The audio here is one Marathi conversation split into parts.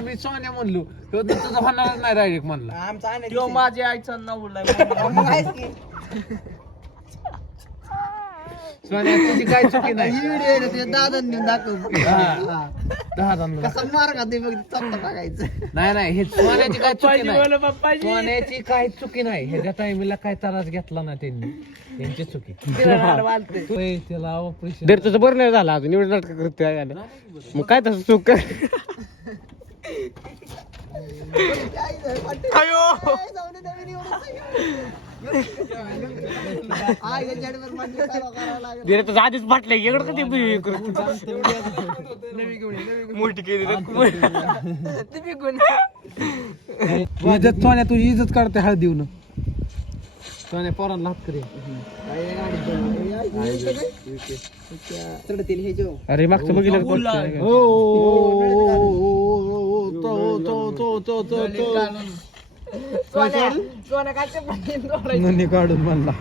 आम्ही सोन्या म्हणलो तो तुझं होणार नाही डायरेक्ट म्हणला आमचा तो माझ्या आईचा नाव बोललाय सोन्या तुझी काय चुकी नाही दादांनी दाखव कसं मार का ते बघ टाकायचं नाही हे सोन्याची काय चुकी नाही बोल पप्पाजी सोन्याची काय चुकी नाही ह्याच्या टायमीला काय त्रास घेतला ना त्यांनी त्यांची चुकी त्याला ऑपरेशन दर तुझं बरं नाही झालं अजून एवढं नाटक करतोय मग काय तसं चूक दिरे तुझं आधीच फाटलंय एवढं कधी मोठी केली इज्जत सोन्या तुझी इज्जत काढते हळदीवनं सोन्या पोरांना हात करे अरे मागचं बघितलं नन्ही काढून म्हणला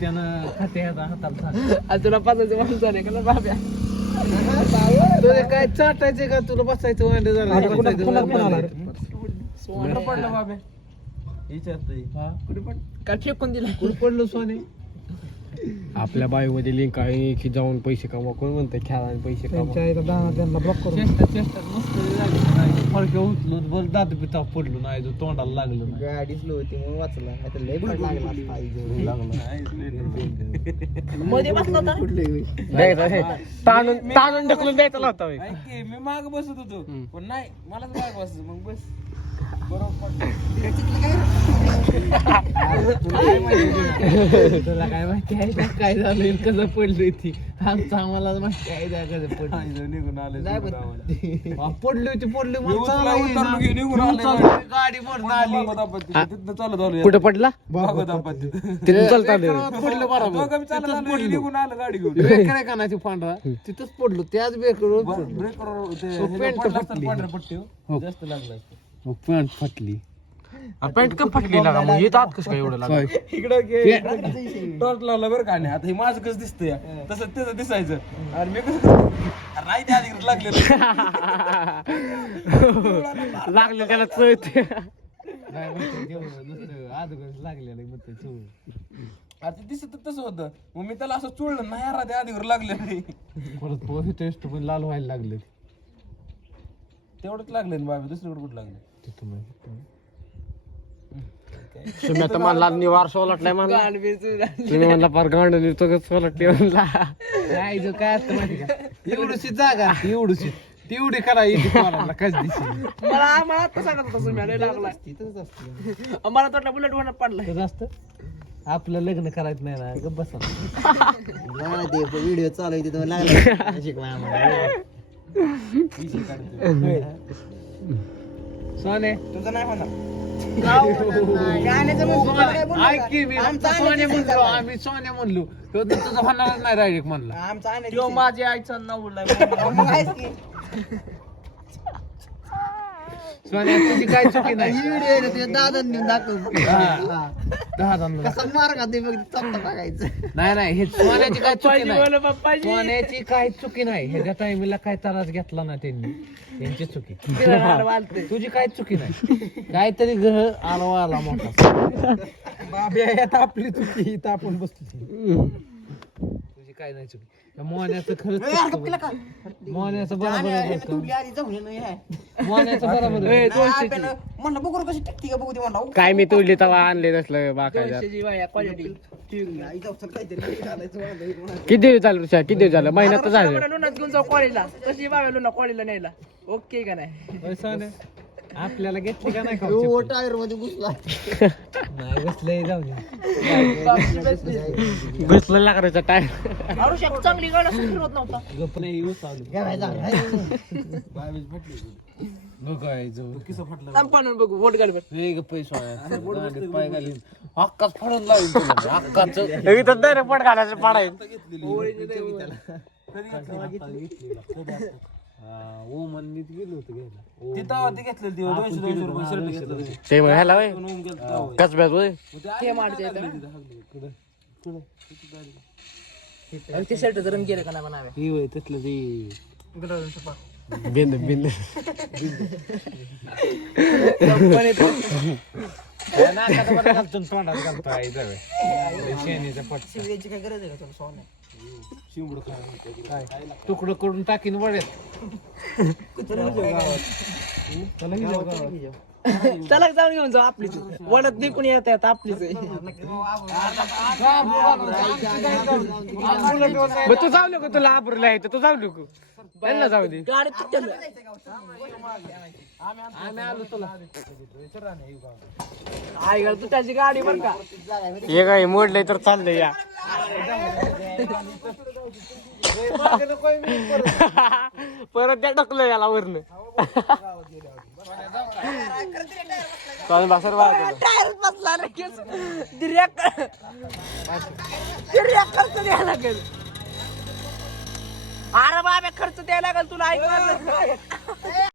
त्यानं खाते हाताला तुला पाचायचं म्हणून झाले का बाब्या तुला काय चाटायचे का तुला बसायचं वांडे पडलं बाब्या का फेकून दिला कुठं पडलो सोने आपल्या बायोमध्ये लिंक आहे की जाऊन पैसे कमवा कोण म्हणतं खेळा आणि पैसे कमवा त्यांना ब्लॉक करून चेष्टा मस्त फडके उचलून बोल दात पिता पडलो नाही जो तोंडाला लागलं नाही गाडी स्लो होती म्हणून वाचला नाहीतर लय भर लागला मध्ये बसला होता ताणून ढकलून द्यायचा नव्हता मी माग बसत होतो पण नाही मलाच माग बसत मग बस तुला काय माहिती आहे का काय झालं कसं पडलोय ती आमचं आम्हाला माहिती आहे का कसं पडलं निघून आले पडलोय ती पडलोय गाडी मरून आली कुठं पडला तिथून चालता पडलं बरोबर निघून आलं गाडी घेऊन ब्रेक आहे का नाही ती पांढरा तिथंच पडलो त्याच ब्रेकवर जास्त लागलं पॅन्ट फाटली पॅन्ट कम फाटली लागा मग येत आत कसं काय एवढं लागलं टॉर्च लावला बरं का नाही आता हे माझं कसं दिसतंय तसं त्याचं दिसायचं आणि मी कसं नाही त्या आधी लागले लागलं त्याला चळते लागलेलं आता दिसत तसं होतं मग मी त्याला असं चोळलं नाही यार त्या आधीवर लागले नाही परत टेस्ट पण लाल व्हायला लागले तेवढंच लागले ना बाबा दुसरीकडे कुठं लागले तुम्ही आता मला निवार सोलटलाय मला तुम्ही म्हणला फार गांड सोलटले म्हणला काय जो काय असतं माहिती का एवढीशी जागा एवढीशी तेवढी करा कच दिसेल मला आता सांगत होता तुम्ही लागला मला वाटलं बुलेट होणार पडला असतं आपलं लग्न करायचं नाही ना गप्प बसा व्हिडिओ चालू आहे तिथं लागला सोने तुझं नाही होणार ऐक की मी सोन्या म्हणलो आम्ही सोन्या म्हणलो तो तुझं होणार नाही डायरेक्ट म्हणला आमचा तो माझ्या आईचा नाव बोललाय सोन्या तुझी काय चुकी नाही व्हिडिओ दादांनी दाखव कसं मार का ते बघ टाकायचं नाही हे सोन्याची काय चुकी नाही बोल पप्पाजी सोन्याची काय चुकी नाही ह्याच्या टायमीला काय त्रास घेतला ना त्यांनी त्यांची चुकी तुझी काय चुकी नाही काहीतरी ग्रह आला मोठा बाबा आपली चुकी इथं आपण बसतो तुझी काय नाही चुकी मोहण्याचं खरंच मोहण्याचं बरोबर मोहण्याचं बरोबर काय मी तोडली तवा आणले नसलं बाकायला किती दिवस झालं ऋषा किती दिवस झालं महिन्यात तर झालं घेऊन जाऊ कॉलेजला कशी बाबा लोणा कॉलेजला न्यायला ओके का नाही आपल्याला घेतली का नाही टायर मध्ये घुसला नाही बसलंय जाऊ दे घुसलं लाकडाचा टायर चांगली गाडी सुरू होत नव्हता गप नाही बघायचं बघू वोट गाडी पैसा पाय घालीन हक्काच फाडून लावीन हक्काच पोट घालायचं पाडायचं ओमननीच गेलो होतो घ्यायला तिथं ते घेतलेलं ते 200 रुपये शर्ट घेतलं ते म्हणायला कसब्यात होय ते मारते ते शर्ट रंग गेलं का नाही म्हणावे ही होय तिथलं ती बिंद बिंद तोंडात घालतो आई जावे शेणीचं पट शिवायची काय गरज आहे का तुला सोन्या काय तुकडं करून टाकीन वड्यात चला जाऊन घेऊन जाऊ आपलीच वडात देखून येत आहेत आपलीच मग तू जाऊ नको तुला आबरूला आहे तू जाऊ नको त्यांना जाऊ दे गाडी तुटल आम्ही आलो तुला आई गा तुटाची गाडी बर का हे काय मोडलंय तर चाललंय या परत त्या टाकलं याला वरनं चालेल बासर टायर बसला लगेच खर्च द्यायला लागेल अरे बाबा खर्च द्यायला लागेल तुला ऐकलं